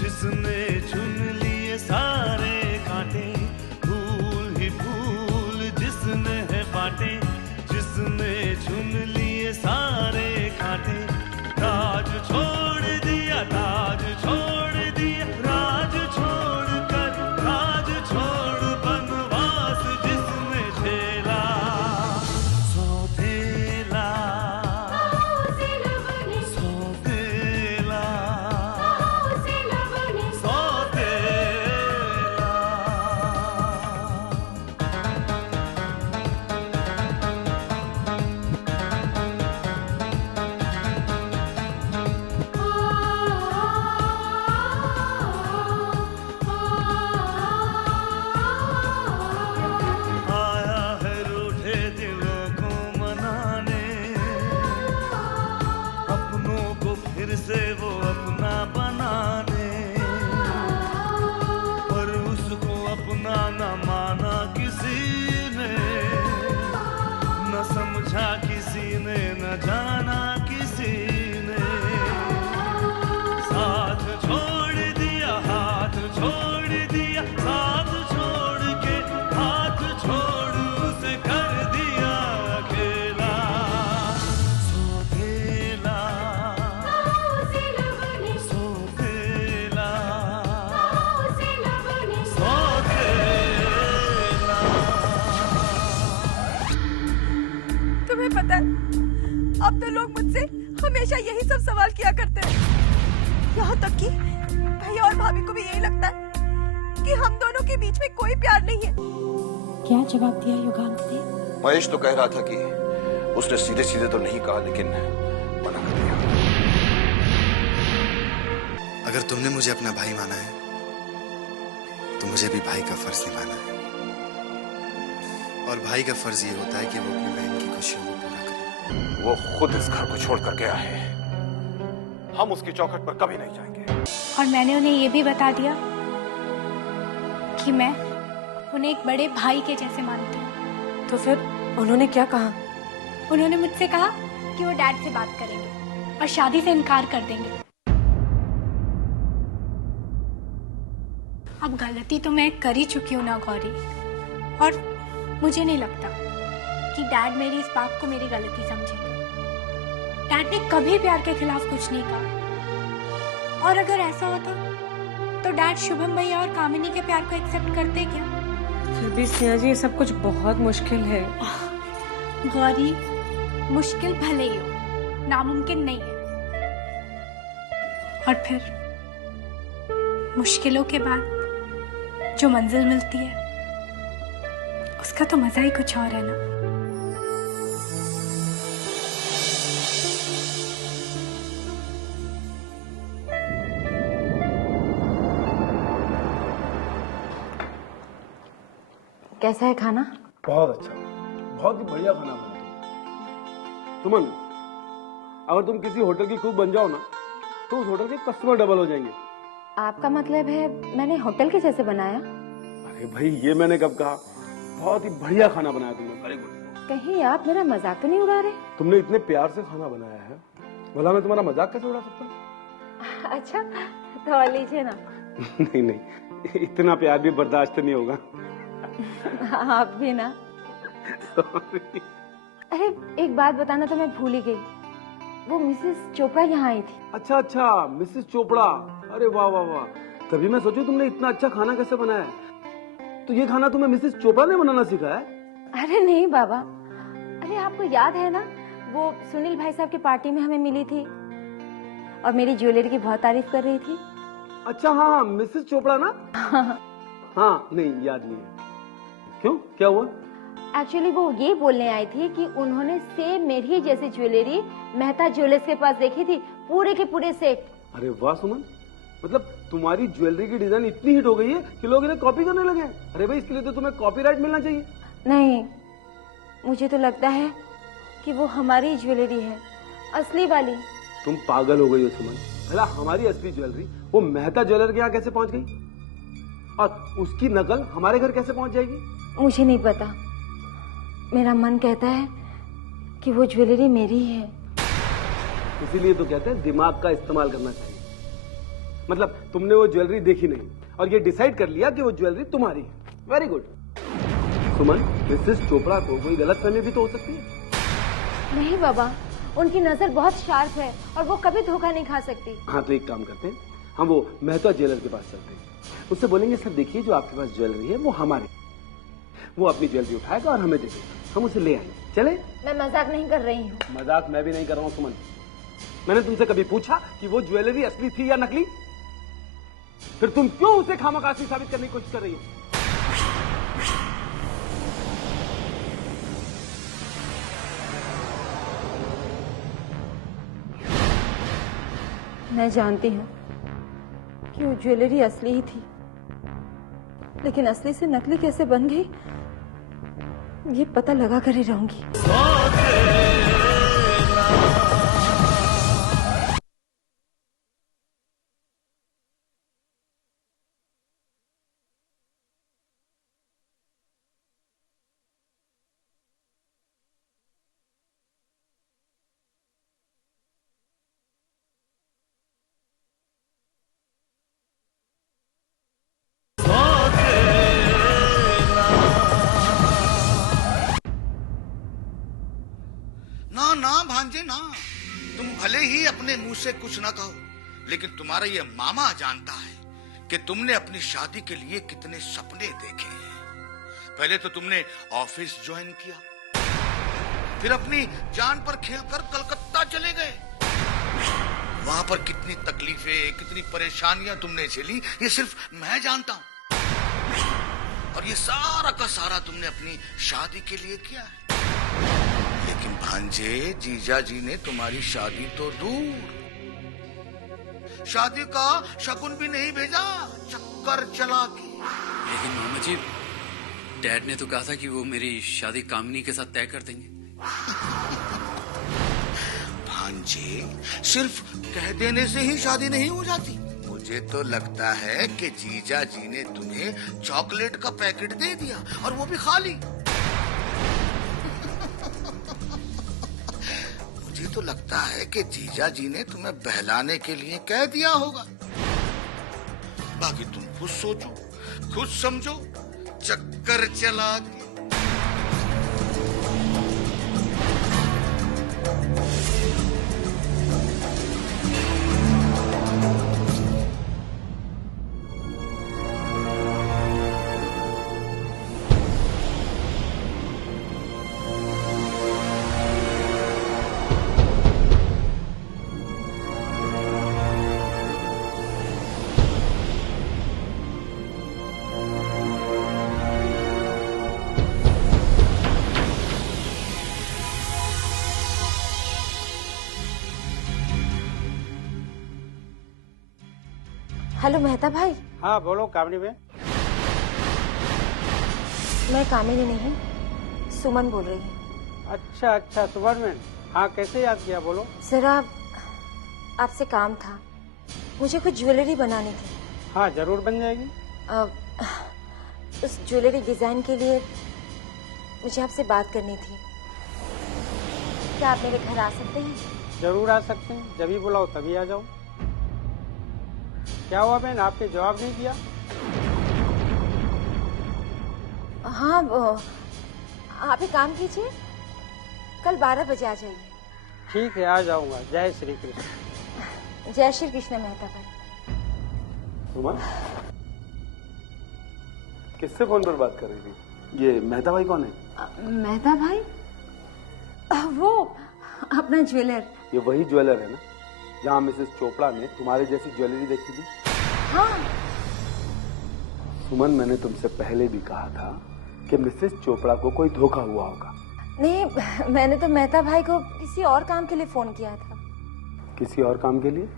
जिसने चुन लिए सारे कांटे, फूल ही फूल जिसने है बांटे, जिसने चुन लिए सारे कांटे। ताज छोड़ दिया, ताज छोड़ दिया, राज छोड़ कर राज छोड़ बनवास जिसने झेला, सौतेला से वो अपना बनाने, पर उसको अपना न माना किसी ने, न समझा किसी ने, न जाना किसी ने। साथ छोड़ दिया, हाथ छोड़ दिया, साथ छोड़ के हाथ छोड़ उसे कर दिया अकेला, सौतेला तुम्हें पता है, अब तो लोग मुझसे हमेशा यही सब सवाल किया करते हैं। यहाँ तक कि भैया और भाभी को भी यही लगता है कि हम दोनों के बीच में कोई प्यार नहीं है। क्या जवाब दिया युगांत ने? महेश तो कह रहा था कि उसने सीधे सीधे तो नहीं कहा, लेकिन मना कर दिया। अगर तुमने मुझे अपना भाई माना है तो मुझे भी भाई का फर्ज निभाना है, और भाई का फर्ज ये होता है कि वो अपनी बहन की खुशियों को पूरा करे। वो खुद इस घर को छोड़कर गया है, हम उसकी चौखट पर कभी नहीं जाएंगे। और मैंने उन्हें ये भी बता दिया कि मैं उन्हें एक बड़े भाई के जैसे मानती हूँ। तो फिर उन्होंने क्या कहा? उन्होंने मुझसे कहा कि वो डैड से बात करेंगे और शादी से इनकार कर देंगे। अब गलती तो मैं कर ही चुकी हूँ ना गौरी, और मुझे नहीं लगता कि डैड मेरी इस बात को मेरी गलती समझेंगे। डैड ने कभी प्यार के खिलाफ कुछ नहीं कहा, और अगर ऐसा होता तो डैड शुभम भैया और कामिनी के प्यार को एक्सेप्ट करते क्या? फिर भी सिया जी, ये सब कुछ बहुत मुश्किल है। गौरी, मुश्किल भले ही हो, नामुमकिन नहीं है। और फिर मुश्किलों के बाद जो मंजिल मिलती है उसका तो मजा ही कुछ और है ना। कैसा है खाना? बहुत अच्छा, बहुत ही बढ़िया खाना बना। सुमन, अगर तुम किसी होटल की कुक बन जाओ ना तो उस होटल के कस्टमर डबल हो जाएंगे। आपका मतलब है मैंने होटल के जैसे बनाया? अरे भाई, ये मैंने कब कहा? बहुत ही बढ़िया खाना बनाया तुमने, वेरी गुड। कहीं आप मेरा मजाक तो नहीं उड़ा रहे? तुमने इतने प्यार से खाना बनाया है, भला मैं तुम्हारा मजाक कैसे उड़ा सकता हूँ? अच्छा, तो लीजिए ना। नहीं नहीं, इतना प्यार भी बर्दाश्त नहीं होगा। आप भी ना। अरे एक बात बताना तो मैं भूल ही गई, वो मिसेस चोपड़ा यहाँ आई थी। अच्छा अच्छा, मिसेस चोपड़ा, अरे वाह वाह वाह, तभी मैं सोचूं तुमने इतना अच्छा खाना कैसे बनाया है। तो ये खाना तुम्हें मिसेस चोपड़ा ने बनाना सिखाया है? अरे नहीं बाबा, अरे आपको याद है ना, वो सुनील भाई साहब की पार्टी में हमें मिली थी और मेरी ज्वेलरी की बहुत तारीफ कर रही थी। अच्छा हाँ, मिसेस चोपड़ा ना। हाँ नहीं, याद नहीं है। क्यों, क्या हुआ? एक्चुअली वो ये बोलने आई थी कि उन्होंने सेम मेरी जैसी ज्वेलरी मेहता ज्वेलर्स के पास देखी थी, पूरे के पूरे सेट। अरे वाह सुमन, मतलब तुम्हारी ज्वेलरी की डिजाइन इतनी हिट हो गई है कि लोग इन्हें कॉपी करने लगे हैं। अरे भाई, इसके लिए तो तुम्हें कॉपीराइट मिलना चाहिए। नहीं, मुझे तो लगता है कि वो हमारी ज्वेलरी है, असली वाली। तुम पागल हो गई हो सुमन। भला हमारी असली ज्वेलरी वो मेहता ज्वेलर के यहाँ कैसे पहुंच गई, और उसकी नकल हमारे घर कैसे पहुंच जाएगी? मुझे नहीं पता, मेरा मन कहता है कि वो ज्वेलरी मेरी ही है। इसीलिए तो कहते हैं दिमाग का इस्तेमाल करना चाहिए। मतलब तुमने वो ज्वेलरी देखी नहीं और ये डिसाइड कर लिया कि वो ज्वेलरी तुम्हारी है। Very good. Suman, Mrs Chopra को कोई गलतफहमी भी तो हो सकती है। नहीं बाबा, उनकी नजर बहुत शार्प है और वो कभी धोखा नहीं खा सकती। हाँ तो एक काम करते हैं, हम वो मेहता ज्वेलर के पास चलते हैं। उससे बोलेंगे सर देखिए जो आपके पास ज्वेलरी है वो हमारी। वो अपनी ज्वेलरी उठाएगा और हमें दे देगा, हम उसे ले आएंगे। चले? मैं मजाक नहीं कर रही हूँ। मजाक मैं भी नहीं कर रहा हूँ सुमन। मैंने तुमसे कभी पूछा कि वो ज्वेलरी असली थी या नकली? फिर तुम क्यों उसे खामखा असली साबित करने की कोशिश कर रही हो? मैं जानती हूँ कि वो ज्वेलरी असली ही थी, लेकिन असली से नकली कैसे बन गई ये पता लगा कर ही रहूंगी। ना ना भांजे ना, तुम भले ही अपने मुंह से कुछ ना कहो, लेकिन तुम्हारा ये मामा जानता है कि तुमने अपनी शादी के लिए कितने सपने देखे हैं। पहले तो तुमने ऑफिस ज्वाइन किया, फिर अपनी जान पर खेलकर कलकत्ता चले गए। वहां पर कितनी तकलीफें, कितनी परेशानियां तुमने झेली, ये सिर्फ मैं जानता हूं। और ये सारा का सारा तुमने अपनी शादी के लिए किया है। लेकिन भांजे, जीजा जी ने तुम्हारी शादी तो दूर, शादी का शगुन भी नहीं भेजा, चक्कर चला के। लेकिन मामा जी, डैड ने तो कहा था कि वो मेरी शादी कामिनी के साथ तय कर देंगे। भांजे, सिर्फ कह देने से ही शादी नहीं हो जाती। मुझे तो लगता है कि जीजा जी ने तुम्हें चॉकलेट का पैकेट दे दिया, और वो भी खाली। मुझे तो लगता है कि जीजा जी ने तुम्हें बहलाने के लिए कह दिया होगा। बाकी तुम खुद सोचो, खुद समझो, चक्कर चला के। हेलो मेहता भाई। हाँ बोलो कामिनी बहन। मैं कामिनी नहीं, सुमन बोल रही हूँ। अच्छा अच्छा, सुमन बहन, हाँ कैसे याद किया, बोलो। जरा आपसे काम था, मुझे कुछ ज्वेलरी बनानी थी। हाँ जरूर बन जाएगी। उस ज्वेलरी डिजाइन के लिए मुझे आपसे बात करनी थी। क्या आप मेरे घर आ सकते हैं? जरूर आ सकते हैं, जब भी बुलाओ तभी आ जाओ। क्या हुआ बहन, आपने जवाब नहीं दिया? हाँ आप एक काम कीजिए, कल 12 बजे आ जाइए। ठीक है, आ जाऊंगा। जय श्री कृष्ण। जय श्री कृष्ण मेहता भाई। सुमन, किससे फोन पर बात कर रही थी? ये मेहता भाई कौन है? मेहता भाई? वो अपना ज्वेलर। ये वही ज्वेलर है ना जहाँ मिसेस चोपड़ा ने तुम्हारे जैसी ज्वेलरी देखी थी? हाँ। सुमन, मैंने तुमसे पहले भी कहा था कि मिसेस चोपड़ा को कोई धोखा हुआ होगा। नहीं, मैंने तो मेहता भाई को किसी और काम के लिए फोन किया था। किसी और काम के लिए?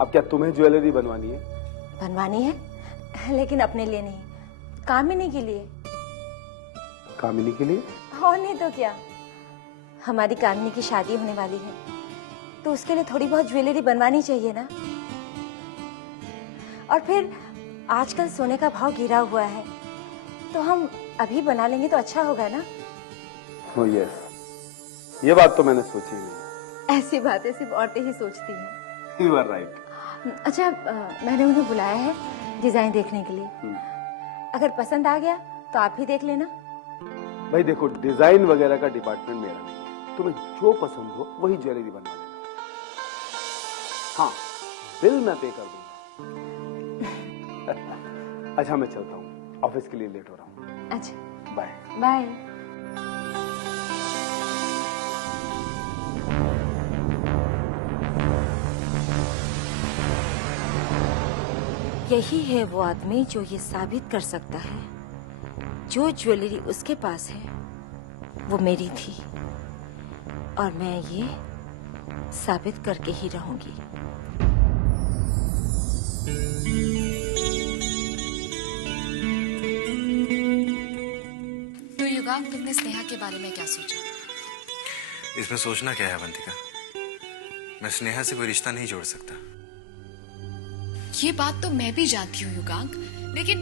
अब क्या तुम्हें ज्वेलरी बनवानी है? बनवानी है, लेकिन अपने लिए नहीं, कामिनी के लिए। कामिनी के लिए? और नहीं तो क्या, हमारी कामनी की शादी होने वाली है तो उसके लिए थोड़ी बहुत ज्वेलरी बनवानी चाहिए ना। और फिर आजकल सोने का भाव गिरा हुआ है तो हम अभी बना लेंगे तो अच्छा होगा ना। Oh, yes. ये बात तो मैंने सोची नहीं। ऐसी बातें सिर्फ औरतें ही सोचती हैं। You are right. अच्छा, मैंने उन्हें बुलाया है डिजाइन देखने के लिए। अगर पसंद आ गया तो आप भी देख लेना। भाई देखो, डिजाइन वगैरह का डिपार्टमेंट मेरा नहीं है, तुम्हें जो पसंद हो वही ज्वेलरी बनवा लेना। हाँ, बिल मैं पे कर दूंगा। अच्छा, मैं चलता हूँ, ऑफिस के लिए लेट हो रहा हूँ। अच्छा, बाय बाय। यही है वो आदमी जो ये साबित कर सकता है जो ज्वेलरी उसके पास है वो मेरी थी, और मैं ये साबित करके ही रहूंगी। तो युगांक, तुमने स्नेहा के बारे में क्या सोचा? इसमें सोचना क्या है अवंतिका? मैं स्नेहा से कोई रिश्ता नहीं जोड़ सकता। ये बात तो मैं भी जानती हूँ युगांक, लेकिन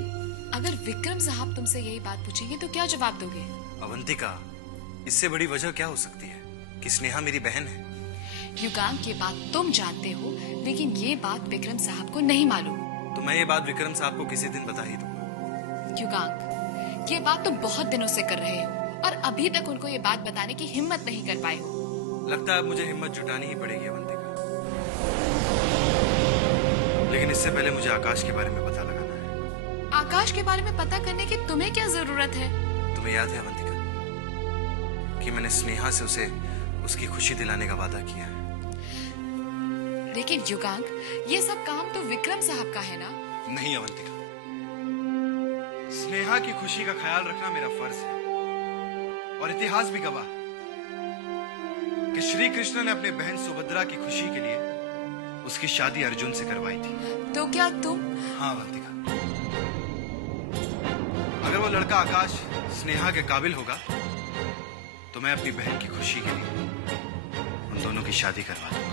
अगर विक्रम साहब तुमसे यही बात पूछेंगे तो क्या जवाब दोगे? अवंतिका, इससे बड़ी वजह क्या हो सकती है कि स्नेहा मेरी बहन है। युगांक, ये बात तुम जानते हो, लेकिन ये बात विक्रम साहब को नहीं मालूम। तो मैं ये बात विक्रम साहब को किसी दिन बता ही दूंगा। युगांक, ये बात तुम बहुत दिनों से कर रहे हो और अभी तक उनको ये बात बताने की हिम्मत नहीं कर पाए हो। लगता है अब मुझे हिम्मत जुटानी ही पड़ेगी अवंतिका। लेकिन इससे पहले मुझे आकाश के बारे में पता लगाना है। आकाश के बारे में पता करने की तुम्हें क्या जरूरत है? तुम्हें याद है अवंतिका कि मैंने स्नेहा से उसे उसकी खुशी दिलाने का वादा किया है। लेकिन युगांक, ये सब काम तो विक्रम साहब का है ना? नहीं अवंतिका, स्नेहा की खुशी का ख्याल रखना मेरा फर्ज है, और इतिहास भी गवाह कि श्री कृष्ण ने अपने बहन सुभद्रा की खुशी के लिए उसकी शादी अर्जुन से करवाई थी। तो क्या तुम? हाँ अवंतिका, अगर वो लड़का आकाश स्नेहा के काबिल होगा तो मैं अपनी बहन की खुशी के लिए उन दोनों की शादी करवा दूंगा।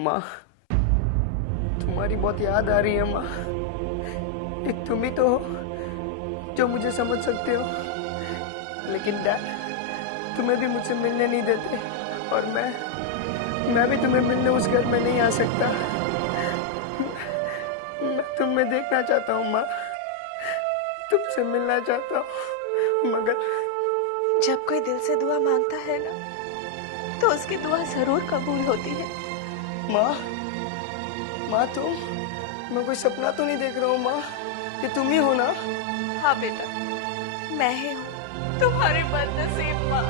माँ, तुम्हारी बहुत याद आ रही है माँ। एक तुम ही तो हो जो मुझे समझ सकते हो, लेकिन डैड तुम्हें भी मुझसे मिलने नहीं देते, और मैं भी तुम्हें मिलने उस घर में नहीं आ सकता। मैं तुम्हें देखना चाहता हूँ माँ, तुमसे मिलना चाहता हूँ, मगर जब कोई दिल से दुआ मांगता है ना तो उसकी दुआ जरूर कबूल होती है। माँ तुम, मैं कोई सपना तो नहीं देख रहा हूँ माँ, कि तुम ही हो ना? हाँ बेटा, मैं ही हूँ तुम्हारी बदनसीब माँ,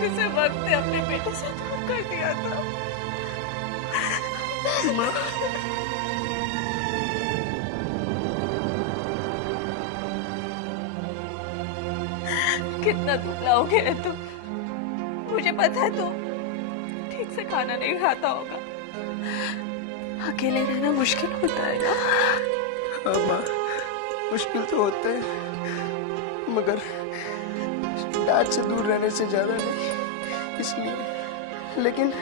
जिसे वक्त ने अपने बेटे से दूर कर दिया था। माँ, कितना दुबला हो गया है तुम, मुझे पता है तुम ठीक से खाना नहीं खाता होगा, अकेले रहना मुश्किल होता है ना? हाँ माँ, मुश्किल तो होता है, मगर डैड से दूर रहने से ज्यादा नहीं, इसलिए। लेकिन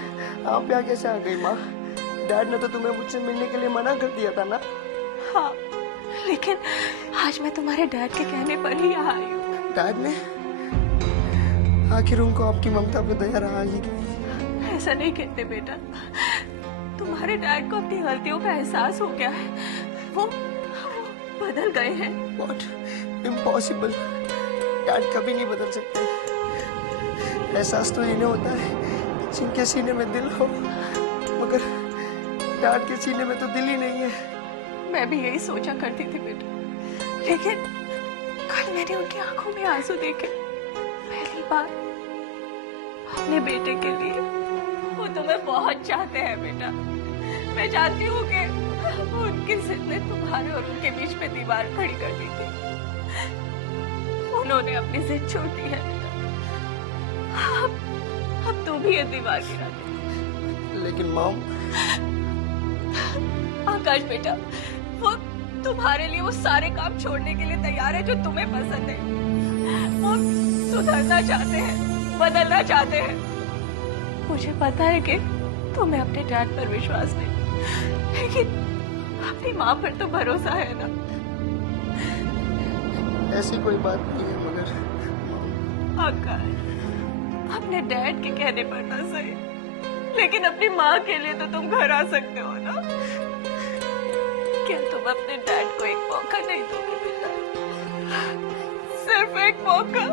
आप यहाँ कैसे आ गई माँ? डैड ने तो तुम्हें मुझसे मिलने के लिए मना कर दिया था ना? हाँ, लेकिन आज मैं तुम्हारे डैड के कहने पर ही यहाँ आई हूँ। डैड ने? आखिर उनको आपकी ममता पे दया रहा ही गई। ऐसा नहीं कहते बेटा, तुम्हारे डैड को अपनी गलतियों का एहसास हो गया है, वो बदल गए हैं। What? Impossible. डैड कभी नहीं बदल सकते। एहसास तो इन्हें होता है जिनके सीने में दिल हो, मगर डैड के सीने में तो दिल ही नहीं है। मैं भी यही सोचा करती थी बेटा, लेकिन कल मैंने उनकी आंखों में आंसू देखे, पहली बार अपने बेटे के लिए। वो तुम्हें बहुत चाहते हैं बेटा। मैं जानती हूँ कि उनकी जिद ने तुम्हारे और उनके बीच में दीवार खड़ी कर दी थी। उन्होंने अपनी जिद छोड़ दी है बेटा। अब तू भी ये दीवार गिरा दे। लेकिन मॉम, आकाश बेटा, वो तुम्हारे लिए वो सारे काम छोड़ने के लिए तैयार है जो तुम्हें पसंद है। वो सुधरना चाहते हैं, बदलना चाहते हैं। मुझे पता है कि तुम्हें अपने डैड पर विश्वास नहीं, लेकिन अपनी माँ पर तो भरोसा है ना। ऐसी कोई बात नहीं है, मगर आकाश, अपने डैड के कहने पर ना सही, लेकिन अपनी माँ के लिए तो तुम घर आ सकते हो ना। क्या तुम अपने डैड को एक मौका नहीं दोगे बेटा? सिर्फ एक मौका।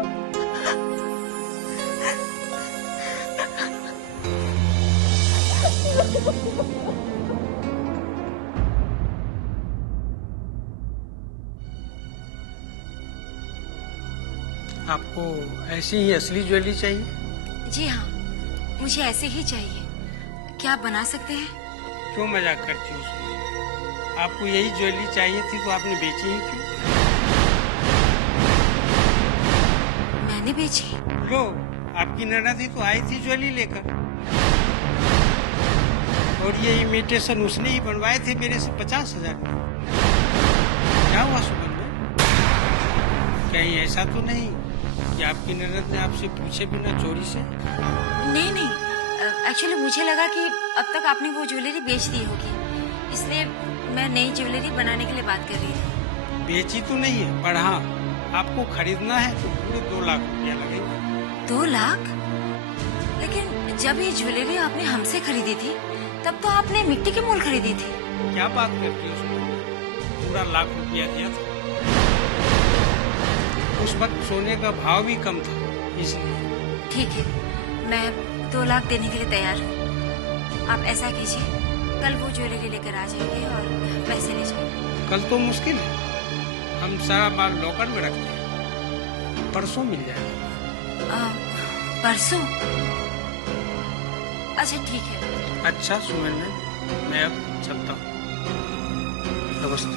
आपको ऐसी ही असली ज्वेलरी चाहिए? जी हाँ, मुझे ऐसे ही चाहिए। क्या आप बना सकते हैं? क्यों मजाक करती हो उसमें? आपको यही ज्वेलरी चाहिए थी तो आपने बेची ही क्यों? मैंने बेची? क्यों? आपकी ननद ही तो आई थी ज्वेलरी लेकर, और ये इमिटेशन उसने ही बनवाए थे मेरे से 50,000 में। क्या हुआ सुगंधा? कहीं ऐसा तो नहीं कि आपकी ननद ने आपसे पूछे बिना चोरी से? नहीं नहीं, एक्चुअली मुझे लगा कि अब तक आपने वो ज्वेलरी बेच दी होगी, इसलिए मैं नई ज्वेलरी बनाने के लिए बात कर रही थी। बेची तो नहीं है, पर हाँ, आपको खरीदना है तो पूरे 2 लाख रुपया लगेगा। 2 लाख? लेकिन जब ये ज्वेलरी आपने हमसे खरीदी थी तब तो आपने मिट्टी के मोल खरीदी थी। क्या बात करती हो उसमें? पूरा 1 लाख रुपया दिया था। उस वक्त सोने का भाव भी कम था, इसलिए। ठीक है, मैं 2 लाख देने के लिए तैयार हूँ। आप ऐसा कीजिए, कल वो ज्वेलरी लेकर आ जाइए और पैसे ले जाइए। कल तो मुश्किल है, हम सारा माल लॉकर में रखते हैं। परसों मिल जाएगा। परसों? अच्छा ठीक है। अच्छा सुमन, मैं अब चलता हूँ। नमस्ते।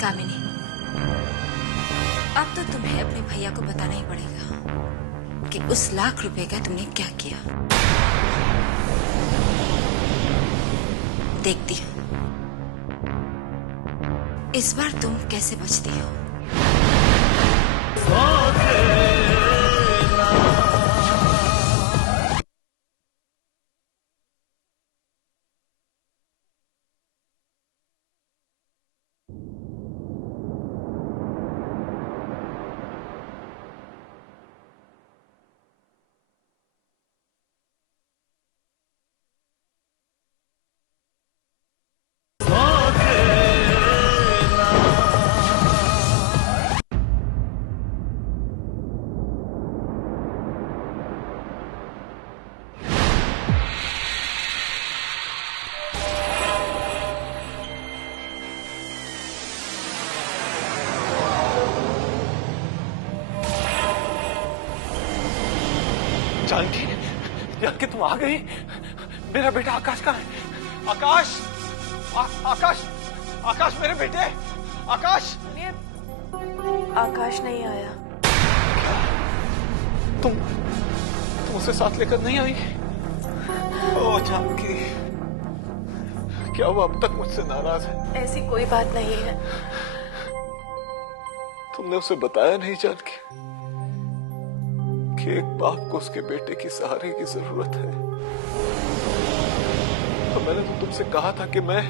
कामिनी, अब तो तुम्हें अपने भैया को बताना ही पड़ेगा कि उस 1 लाख रुपए का तुमने क्या किया। देखती हूँ इस बार तुम कैसे बचती हो। जानकी, जानकी तुम आ गई? मेरा बेटा आकाश कहाँ है? आकाश, आकाश, आकाश मेरे बेटे, आकाश। आकाश नहीं आया। तुम उसे साथ लेकर नहीं आई? ओ जानकी, क्या वो अब तक मुझसे नाराज है? ऐसी कोई बात नहीं है। तुमने उसे बताया नहीं जानकी कि एक बाप को उसके बेटे की सहारे की जरूरत है? तो मैंने तो तुमसे कहा था कि मैं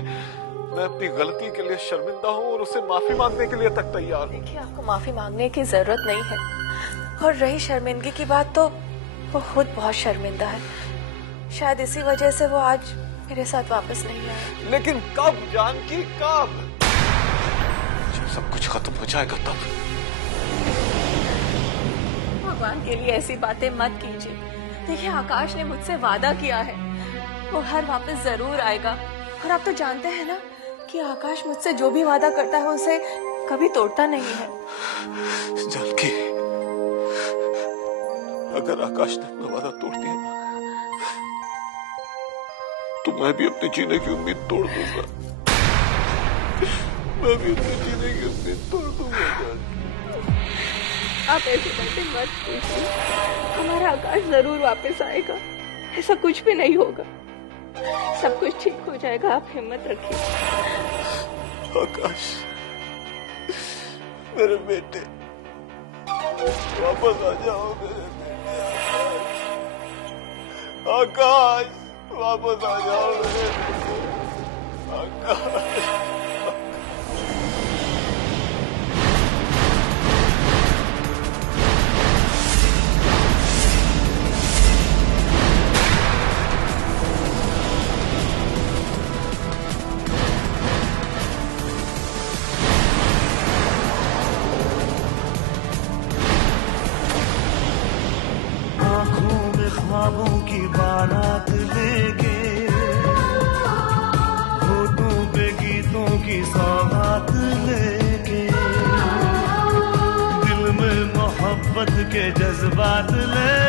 अपनी गलती के लिए शर्मिंदा हूँ और उसे माफी मांगने के लिए तक तैयार हूँ। देखिए, आपको माफी मांगने की जरूरत नहीं है, और रही शर्मिंदगी की बात, तो वो खुद बहुत शर्मिंदा है। शायद इसी वजह से वो आज मेरे साथ वापस नहीं आया। लेकिन कब जानकी, कब? जब सब कुछ खत्म हो जाएगा तब। भगवान के लिए ऐसी बातें मत कीजिए। देखिए, आकाश ने मुझसे वादा किया है, वो घर वापस जरूर आएगा। और आप तो जानते हैं ना, कि आकाश मुझसे जो भी वादा करता है उसे कभी तोड़ता नहीं है। जानकी, अगर आकाश ने अपना वादा तोड़ दिया ना, तो मैं भी अपने जीने की उम्मीद तोड़ दूंगा। मैं भी अपने जीने की उम्मीद तोड़ दूंगा। आप ऐसी बातें मत कीजिए, हमारा आकाश जरूर वापस आएगा, ऐसा कुछ भी नहीं होगा, सब कुछ ठीक हो जाएगा, आप हिम्मत रखिए। आकाश, मेरे बेटे, वापस आ जाओ मेरे बेटे। आकाश, वापस आ जाओ मेरे बेटे। आकाश। ख्वाबों की बारात लेके, होठों पे गीतों की सौगात लेके, दिल में मोहब्बत के जज्बात ले